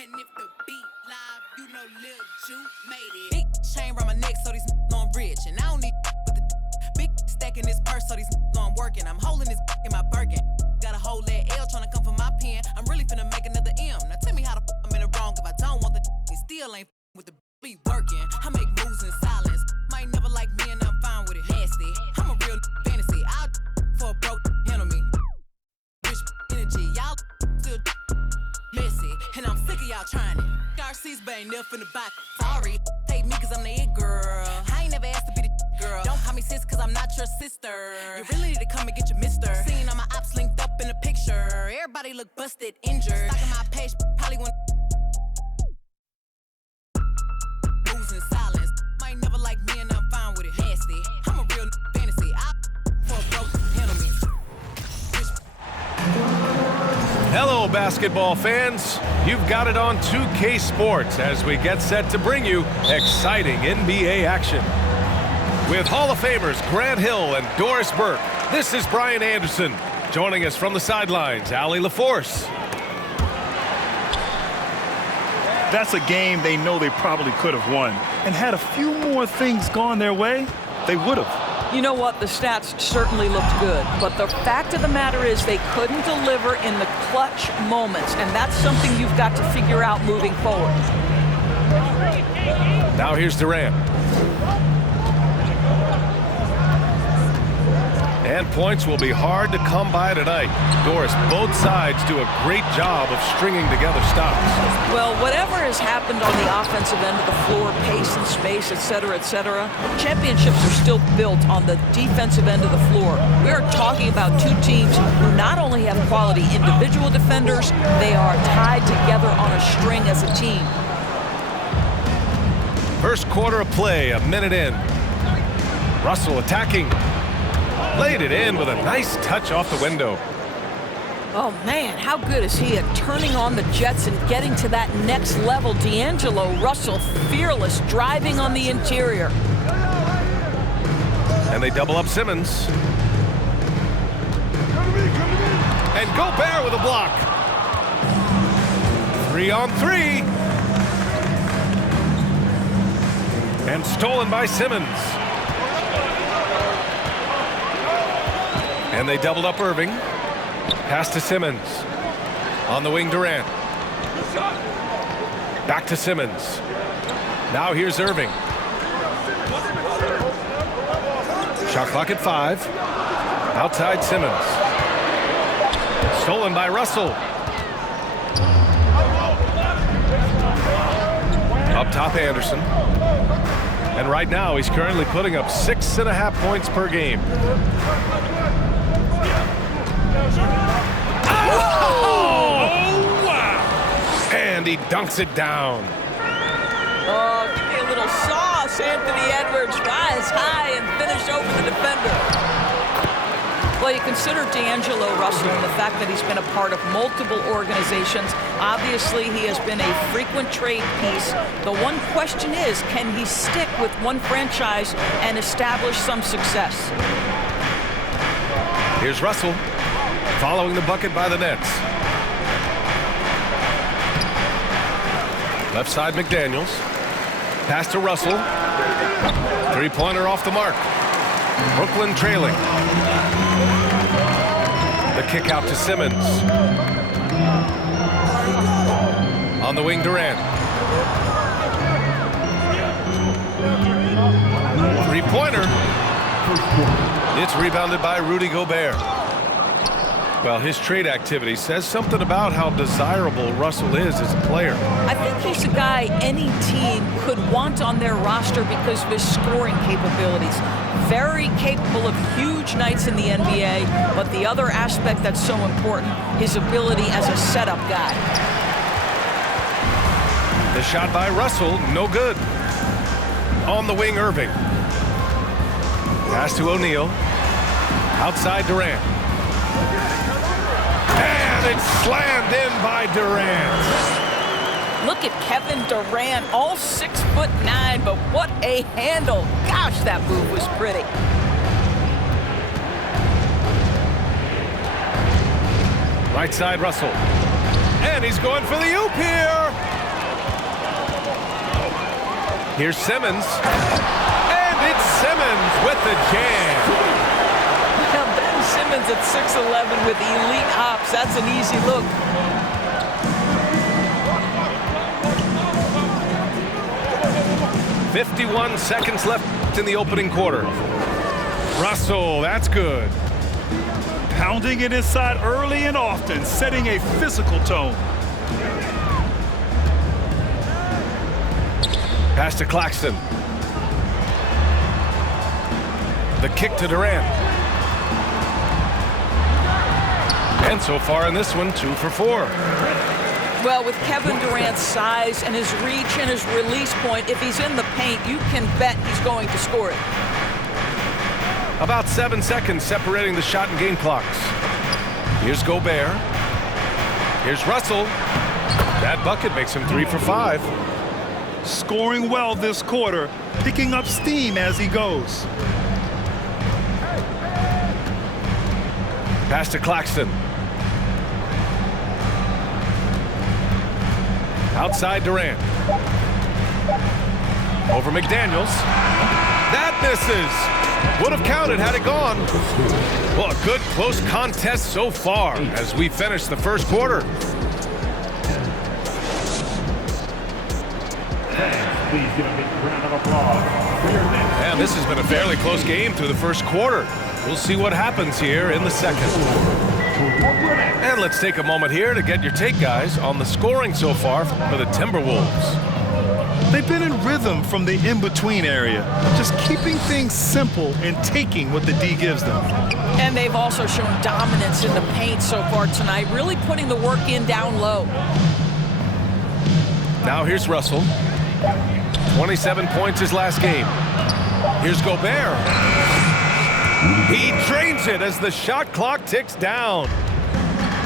And if the beat live, you know Lil Ju made it. Big chain around my neck, so these know I'm rich. And I don't need with the big stack in this purse, so these know I'm working. I'm holding this in my Birkin. Got a whole that L trying to come for my pen. I'm really finna make another M. Now tell me how the I'm in the wrong if I don't want the he still ain't with the be working. I make moves in silence. Might never like me and I'm fine with it. Nasty. I'm a real fantasy. I'll for a broke handle me. Rich energy. Y'all still messy. And I'm sick of y'all trying it. RC's but ain't never finna buy. Sorry. Take me cause I'm the it girl. I ain't never asked to be the girl. Don't call me sis cause I'm not your sister. You really need to come and get your mister. Seen all my ops linked up in a picture. Everybody look busted, injured. Stalking my page, probably want moves in silence. Might never like me and I'm fine with it. Nasty. I'm a real fantasy. I for a broke handle me. Hello, basketball fans. You've got it on 2K Sports as we get set to bring you exciting NBA action. With Hall of Famers Grant Hill and Doris Burke, this is Brian Anderson. Joining us from the sidelines, Allie LaForce. That's a game they know they probably could have won. And had a few more things gone their way, they would have. You know what? The stats certainly looked good. But the fact of the matter is they couldn't deliver in the clutch moments. And that's something you've got to figure out moving forward. Now here's Durant. And points will be hard to come by tonight. Doris, both sides do a great job of stringing together stops. Well, whatever has happened on the offensive end of the floor, pace and space, et cetera, championships are still built on the defensive end of the floor. We are talking about two teams who not only have quality individual defenders, they are tied together on a string as a team. First quarter of play, a minute in. Russell attacking. Laid it in with a nice touch off the window. Oh, man, how good is he at turning on the Jets and getting to that next level? D'Angelo Russell, fearless, driving on the interior. And they double up Simmons. And Gobert with a block. 3-on-3. And stolen by Simmons. And they doubled up Irving. Pass to Simmons. On the wing, Durant. Back to Simmons. Now here's Irving. Shot clock at 5. Outside Simmons. Stolen by Russell. Up top Anderson. And right now he's currently putting up 6.5 points per game. Oh, wow! And he dunks it down. Oh, give me a little sauce, Anthony Edwards. Rise high and finish over the defender. Well, you consider D'Angelo Russell and the fact that he's been a part of multiple organizations. Obviously, he has been a frequent trade piece. The one question is, can he stick with one franchise and establish some success? Here's Russell, following the bucket by the Nets. Left side McDaniels. Pass to Russell. Three-pointer off the mark. Brooklyn trailing. The kick out to Simmons. On the wing, Durant. Three-pointer. It's rebounded by Rudy Gobert. Well, his trade activity says something about how desirable Russell is as a player. I think he's a guy any team could want on their roster because of his scoring capabilities. Very capable of huge nights in the NBA, but the other aspect that's so important, his ability as a setup guy. The shot by Russell, no good. On the wing, Irving. Pass to O'Neal. Outside Durant. And it's slammed in by Durant. Look at Kevin Durant, all 6'9", but what a handle. Gosh, that move was pretty. Right side, Russell. And he's going for the oop here. Here's Simmons. And it's Simmons with the jam. Now Ben Simmons at 6'11" with elite hops. That's an easy look. .51 seconds left in the opening quarter. Russell, that's good. Pounding it inside early and often, setting a physical tone. Pass to Claxton. The kick to Durant. And so far in this one, 2 for 4. Well, with Kevin Durant's size and his reach and his release point, if he's in the paint, you can bet he's going to score it. About 7 seconds separating the shot and game clocks. Here's Gobert. Here's Russell. That bucket makes him 3 for 5. Scoring well this quarter, picking up steam as he goes. Pass to Claxton. Outside Durant. Over McDaniels. That misses. Would have counted had it gone. Well, a good close contest so far as we finish the first quarter. Please give a big round of applause. And this has been a fairly close game through the first quarter. We'll see what happens here in the second. And let's take a moment here to get your take, guys, on the scoring so far for the Timberwolves. They've been in rhythm from the in-between area, just keeping things simple and taking what the D gives them. And they've also shown dominance in the paint so far tonight, really putting the work in down low. Now here's Russell. 27 points his last game. Here's Gobert. He drains it as the shot clock ticks down.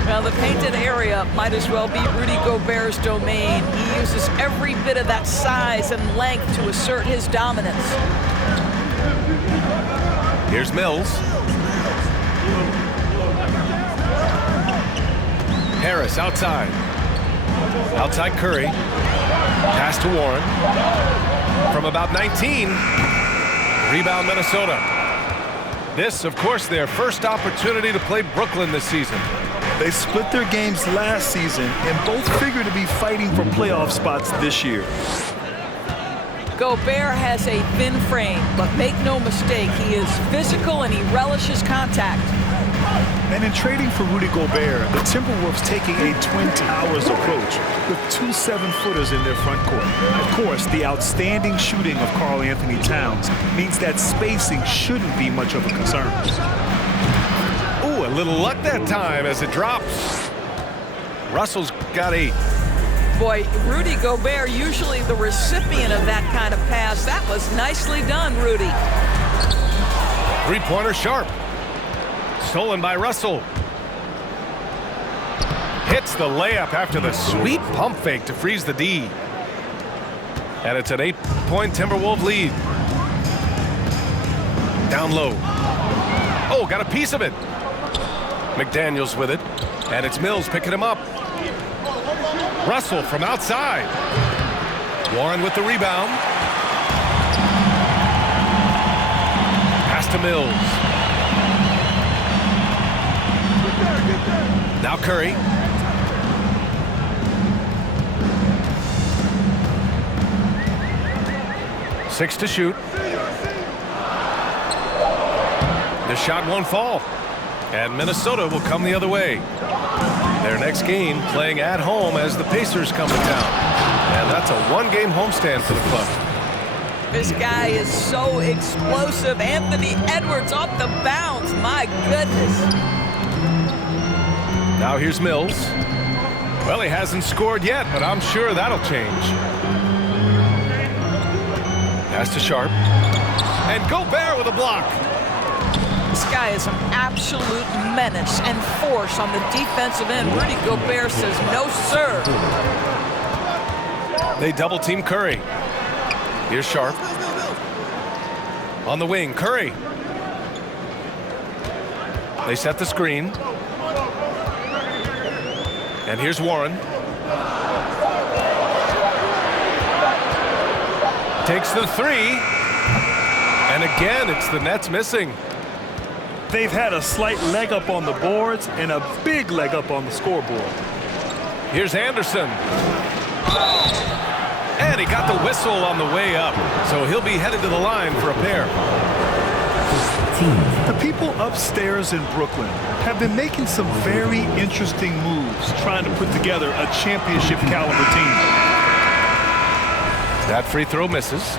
Now the painted area might as well be Rudy Gobert's domain. He uses every bit of that size and length to assert his dominance. Here's Mills. Harris outside. Outside Curry. Pass to Warren. From about 19. Rebound Minnesota. This, of course, their first opportunity to play Brooklyn this season. They split their games last season and both figure to be fighting for playoff spots this year. Gobert has a thin frame, but make no mistake, he is physical and he relishes contact. And in trading for Rudy Gobert, the Timberwolves taking a Twin Towers approach with 2 7-footers in their front court. Of course, the outstanding shooting of Karl Anthony Towns means that spacing shouldn't be much of a concern. Ooh, a little luck that time as it drops. Russell's got 8. Boy, Rudy Gobert, usually the recipient of that kind of pass. That was nicely done, Rudy. Three-pointer sharp. Stolen by Russell. Hits the layup after the sweet pump fake to freeze the D. And it's an 8-point Timberwolves lead. Down low. Oh, got a piece of it. McDaniels with it. And it's Mills picking him up. Russell from outside. Warren with the rebound. Pass to Mills. Now Curry. Six to shoot. The shot won't fall. And Minnesota will come the other way. Their next game playing at home as the Pacers come to town. And that's a one-game homestand for the club. This guy is so explosive. Anthony Edwards off the bounce. My goodness. Now here's Mills. Well, he hasn't scored yet, but I'm sure that'll change. Pass to Sharp. And Gobert with a block. This guy is an absolute menace and force on the defensive end. Rudy Gobert says, no, sir. They double team Curry. Here's Sharp. On the wing, Curry. They set the screen. And here's Warren. Takes the three. And again, it's the Nets missing. They've had a slight leg up on the boards and a big leg up on the scoreboard. Here's Anderson. And he got the whistle on the way up. So he'll be headed to the line for a pair. The people upstairs in Brooklyn have been making some very interesting moves trying to put together a championship caliber team. That free throw misses.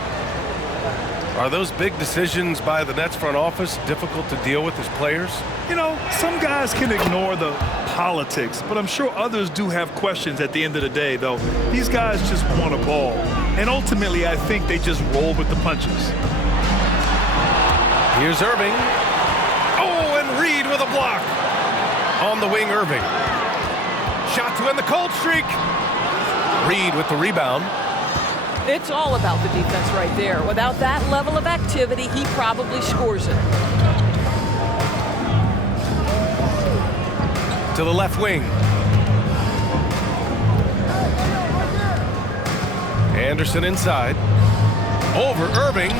Are those big decisions by the Nets front office difficult to deal with as players? You know, some guys can ignore the politics, but I'm sure others do have questions at the end of the day, though. These guys just want a ball. And ultimately, I think they just roll with the punches. Here's Irving. Oh, and Reed with a block. On the wing, Irving. Shot to end the cold streak. Reed with the rebound. It's all about the defense right there. Without that level of activity, he probably scores it. To the left wing. Anderson inside. Over Irving.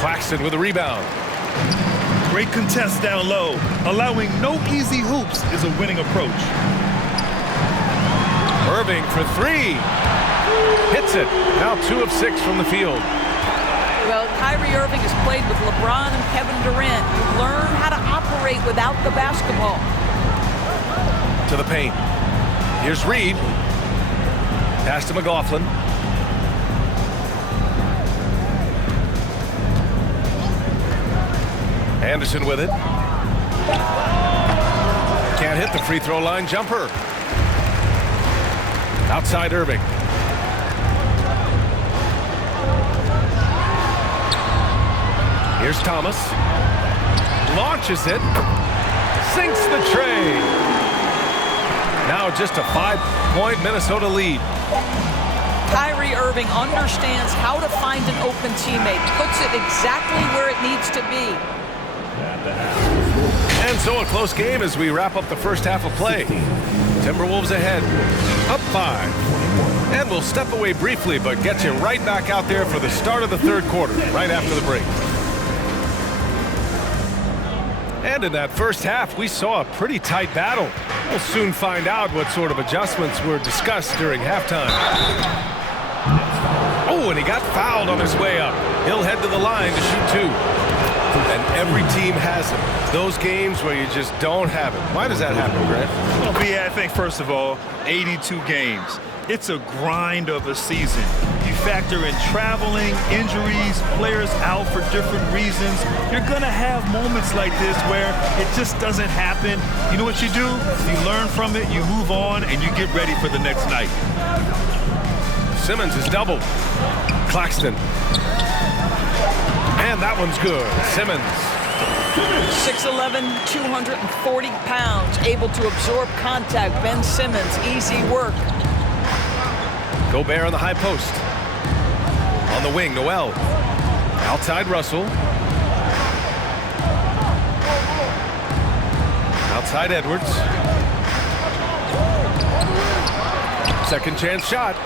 Claxton with a rebound. Great contest down low. Allowing no easy hoops is a winning approach. Irving for three. Hits it. Now 2 of 6 from the field. Well, Kyrie Irving has played with LeBron and Kevin Durant. You learn how to operate without the basketball. To the paint. Here's Reed. Pass to McLaughlin. Anderson with it. Can't hit the free throw line jumper. Outside Irving. Here's Thomas. Launches it. Sinks the tray. Now just a 5-point Minnesota lead. Kyrie Irving understands how to find an open teammate. Puts it exactly where it needs to be. And so a close game as we wrap up the first half of play. Timberwolves ahead. Up 5. And we'll step away briefly, but get you right back out there for the start of the third quarter, right after the break. And in that first half, we saw a pretty tight battle. We'll soon find out what sort of adjustments were discussed during halftime. Oh, and he got fouled on his way up. He'll head to the line to shoot 2. And every team has it. Those games where you just don't have it. Why does that happen, Grant? Well, B, I think, first of all, 82 games. It's a grind of a season. You factor in traveling, injuries, players out for different reasons. You're going to have moments like this where it just doesn't happen. You know what you do? You learn from it, you move on, and you get ready for the next night. Simmons is doubled. Claxton. And that one's good. Simmons. 6'11", 240 pounds, able to absorb contact. Ben Simmons, easy work. Gobert on the high post. On the wing, Noel. Outside Russell. Outside Edwards. Second chance shot.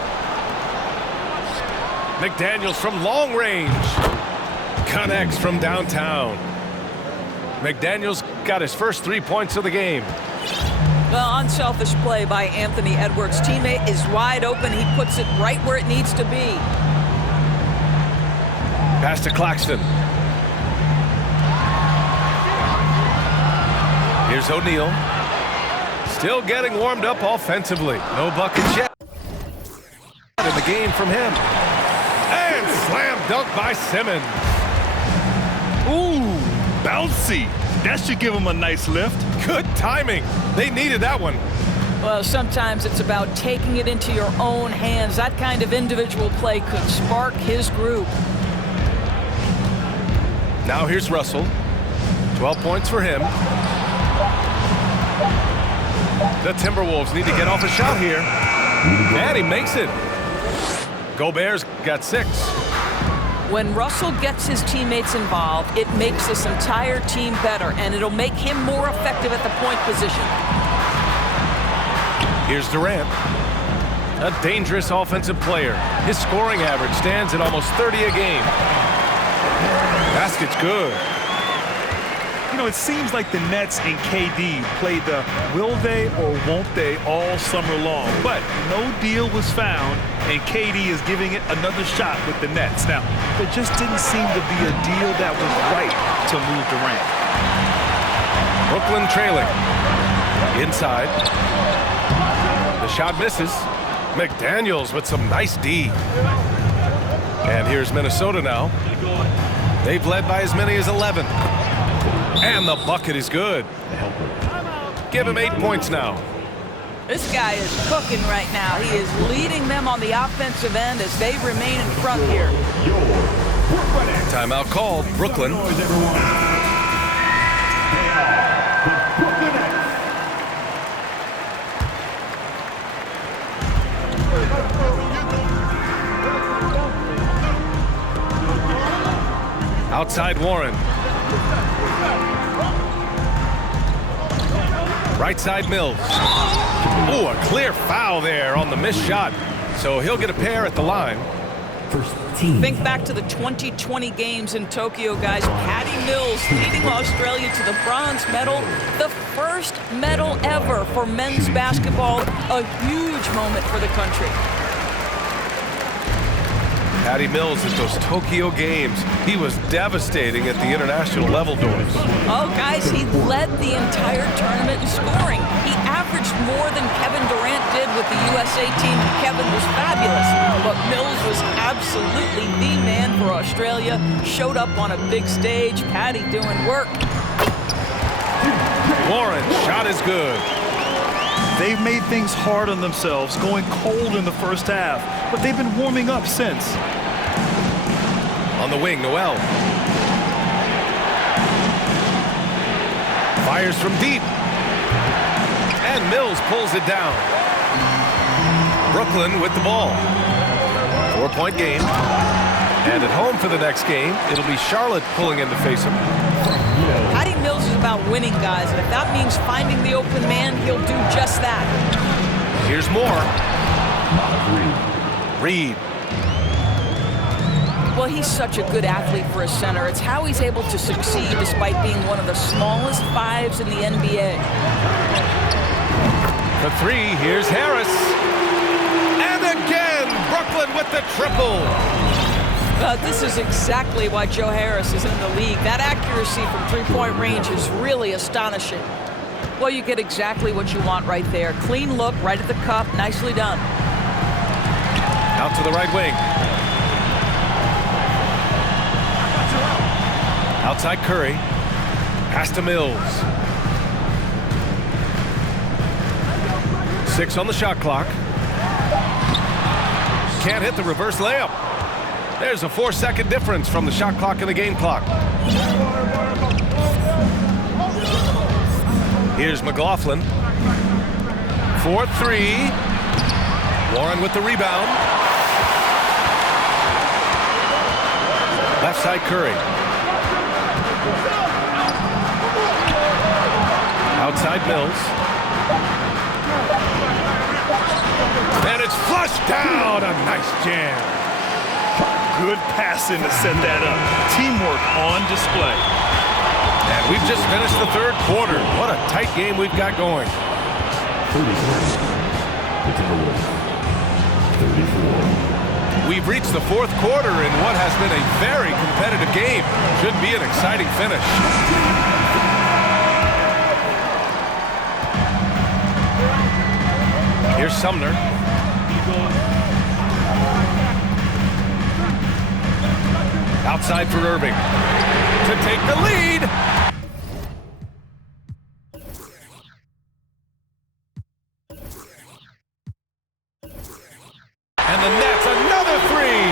McDaniels from long range. Connects from downtown. McDaniels got his first 3 points of the game. Well, unselfish play by Anthony Edwards. Teammate is wide open. He puts it right where it needs to be. Pass to Claxton. Here's O'Neal. Still getting warmed up offensively. No buckets yet. In the game from him. And slam dunk by Simmons. Ooh, bouncy. That should give him a nice lift. Good timing. They needed that one. Well, sometimes it's about taking it into your own hands. That kind of individual play could spark his group. Now here's Russell. 12 points for him. The Timberwolves need to get off a shot here. And he makes it. Gobert's got 6. When Russell gets his teammates involved, it makes this entire team better, and it'll make him more effective at the point position. Here's Durant. A dangerous offensive player. His scoring average stands at almost 30 a game. Basket's good. You know, it seems like the Nets and KD played the will they or won't they all summer long, but no deal was found, and KD is giving it another shot with the Nets. Now, there just didn't seem to be a deal that was right to move Durant. Brooklyn trailing. Inside. The shot misses. McDaniels with some nice D. And here's Minnesota now. They've led by as many as 11. And the bucket is good. Give him 8 points now. This guy is cooking right now. He is leading them on the offensive end as they remain in front here. Timeout called. Brooklyn. Outside Warren. Right side Mills. Oh, a clear foul there on the missed shot. So he'll get a pair at the line. Think back to the 2020 games in Tokyo, guys. Patty Mills leading Australia to the bronze medal, the first medal ever for men's basketball. A huge moment for the country. Patty Mills at those Tokyo games. He was devastating at the international level, Doris. Oh, guys, he led the entire tournament in scoring. He averaged more than Kevin Durant did with the USA team. Kevin was fabulous, but Mills was absolutely the man for Australia. Showed up on a big stage. Patty doing work. Warren, shot is good. They've made things hard on themselves, going cold in the first half, but they've been warming up since. On the wing, Noel. Fires from deep. And Mills pulls it down. Brooklyn with the ball. 4-point game. And at home for the next game, it'll be Charlotte pulling in to face him. Patty Mills is about winning, guys, and if that means finding the open man, he'll do just that. Here's more. Reed. Well, he's such a good athlete for a center. It's how he's able to succeed despite being one of the smallest fives in the NBA. For three, here's Harris. And again, Brooklyn with the triple. This is exactly why Joe Harris is in the league. That accuracy from three-point range is really astonishing. Well, you get exactly what you want right there. Clean look, right at the cup, nicely done. Out to the right wing. Outside Curry. Pass to Mills. 6 on the shot clock. Can't hit the reverse layup. There's a 4-second difference from the shot clock and the game clock. Here's McLaughlin. 4-3. Warren with the rebound. Left side Curry. Outside Mills. And it's flushed down. A nice jam. Good passing to set that up. Teamwork on display. And we've just finished the third quarter. What a tight game we've got going. 34. We've reached the fourth quarter in what has been a very competitive game. Should be an exciting finish. Here's Sumner. Outside for Irving to take the lead. And the Nets, another three.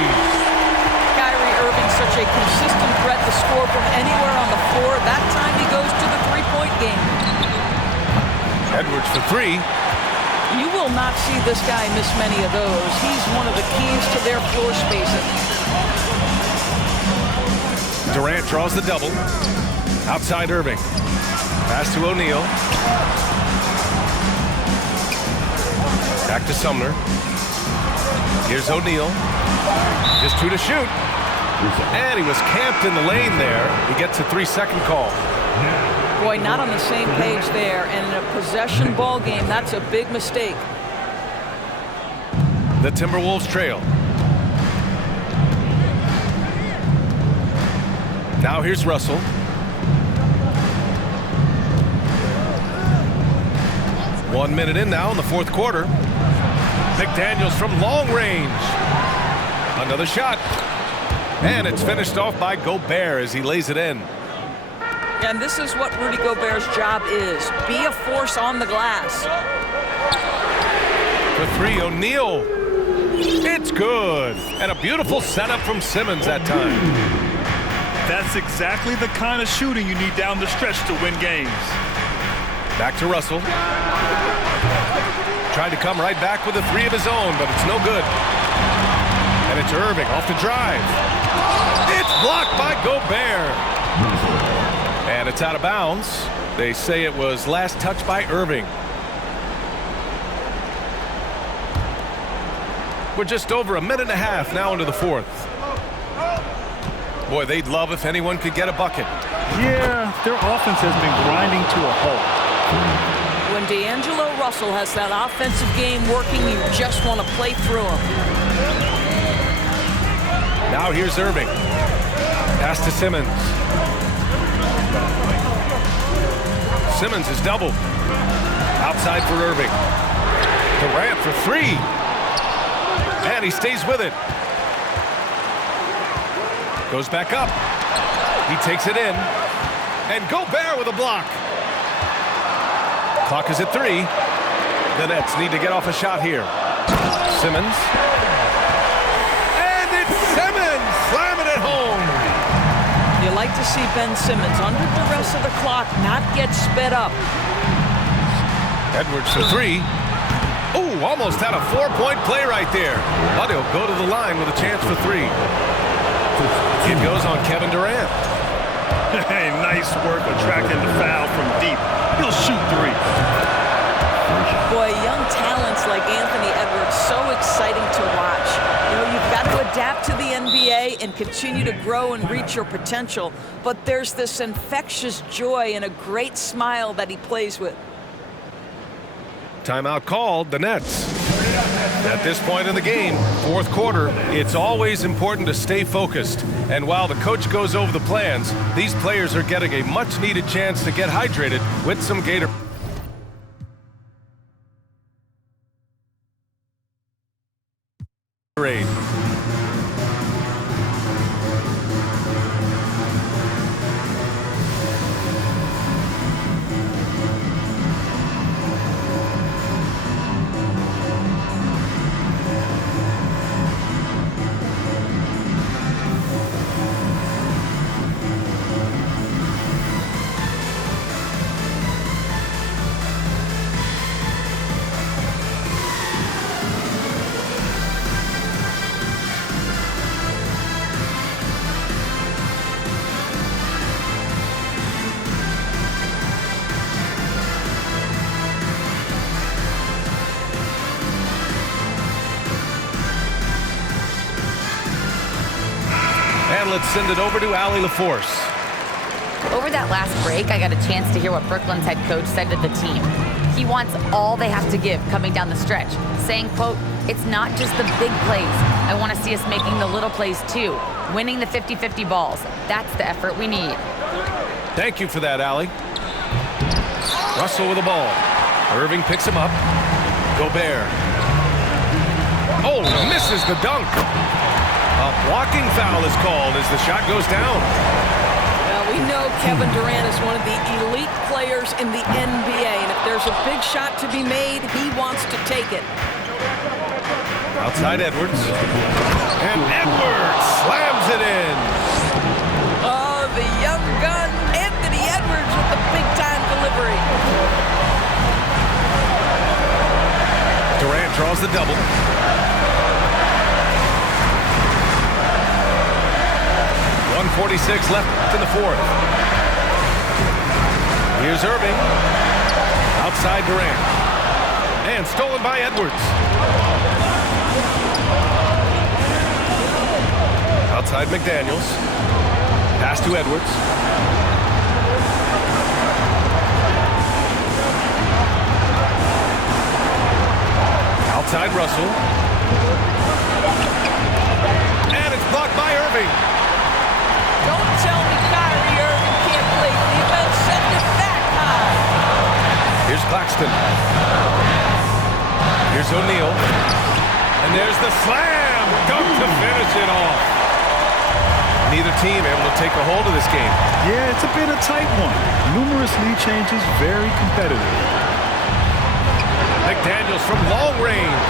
Kyrie Irving, such a consistent threat to score from anywhere on the floor. That time he goes to the three-point game. Edwards for three. You will not see this guy miss many of those. He's one of the keys to their floor spacing. Durant draws the double. Outside Irving. Pass to O'Neal. Back to Sumner. Here's O'Neal. Just 2 to shoot. And he was camped in the lane there. He gets a 3-second call. Boy, not on the same page there. And in a possession ball game, that's a big mistake. The Timberwolves trail. Now here's Russell. One minute in now in the fourth quarter. McDaniels from long range. Another shot. And it's finished off by Gobert as he lays it in. And this is what Rudy Gobert's job is. Be a force on the glass. For 3, O'Neal. It's good. And a beautiful setup from Simmons that time. That's exactly the kind of shooting you need down the stretch to win games. Back to Russell. Tried to come right back with a 3 of his own, but it's no good. And it's Irving off the drive. It's blocked by Gobert. And it's out of bounds. They say it was last touched by Irving. We're just over a minute and a half now into the fourth. Boy, they'd love if anyone could get a bucket. Yeah, their offense has been grinding to a halt. When D'Angelo Russell has that offensive game working, you just want to play through him. Now here's Irving. Pass to Simmons. Simmons is doubled. Outside for Irving. Durant for 3. And he stays with it. Goes back up. He takes it in. And Gobert with a block. Clock is at 3. The Nets need to get off a shot here. Simmons. And it's Simmons slamming it home. You like to see Ben Simmons under duress of the clock not get sped up. Edwards for 3. Ooh, almost had a 4-point play right there. But he'll go to the line with a chance for 3. It goes on Kevin Durant. Hey, nice work attracting the foul from deep. He'll shoot 3. Boy, young talents like Anthony Edwards, so exciting to watch. You know, you've got to adapt to the NBA and continue to grow and reach your potential. But there's this infectious joy and a great smile that he plays with. Timeout called, the Nets. At this point in the game, fourth quarter, it's always important to stay focused. And while the coach goes over the plans, these players are getting a much-needed chance to get hydrated with some Gatorade. And let's send it over to Allie LaForce. Over that last break, I got a chance to hear what Brooklyn's head coach said to the team. He wants all they have to give coming down the stretch, saying, quote, "It's not just the big plays. I want to see us making the little plays too, winning the 50-50 balls. That's the effort we need." Thank you for that, Allie. Russell with the ball. Irving picks him up. Gobert. Oh, misses the dunk. A blocking foul is called as the shot goes down. Well, we know Kevin Durant is one of the elite players in the NBA, and if there's a big shot to be made, he wants to take it. Outside Edwards. And Edwards slams it in. Oh, the young gun, Anthony Edwards with the big-time delivery. Durant draws the double. 1:46 left in the fourth. Here's Irving. Outside Durant. And stolen by Edwards. Outside McDaniels. Pass to Edwards. Outside Russell. And it's blocked by Irving. Don't tell me Kyrie Irving can't play defense. Send it back high. Here's Claxton. Here's O'Neal. And there's the slam. Dunk to finish it off. Neither team able to take a hold of this game. Yeah, it's a bit of a tight one. Numerous lead changes, very competitive. McDaniels from long range.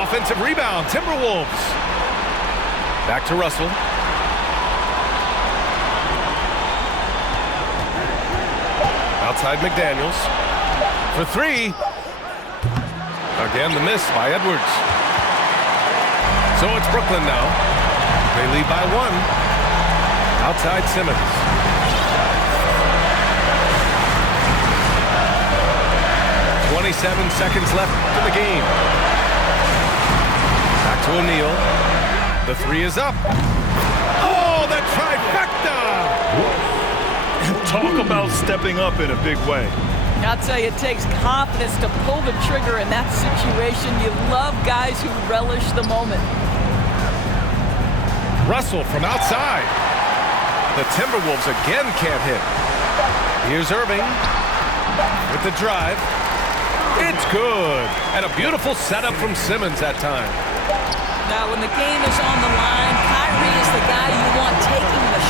Offensive rebound, Timberwolves. Back to Russell. Outside McDaniels. For three. Again, the miss by Edwards. So it's Brooklyn now. They lead by one. Outside Simmons. Seconds left in the game. Back to O'Neal. The three is up. Oh, the trifecta! Talk about stepping up in a big way. I'll tell you, it takes confidence to pull the trigger in that situation. You love guys who relish the moment. Russell from outside. The Timberwolves again can't hit. Here's Irving with the drive. It's good. And a beautiful setup from Simmons that time. Now, when the game is on the line, Kyrie is the guy you want taking the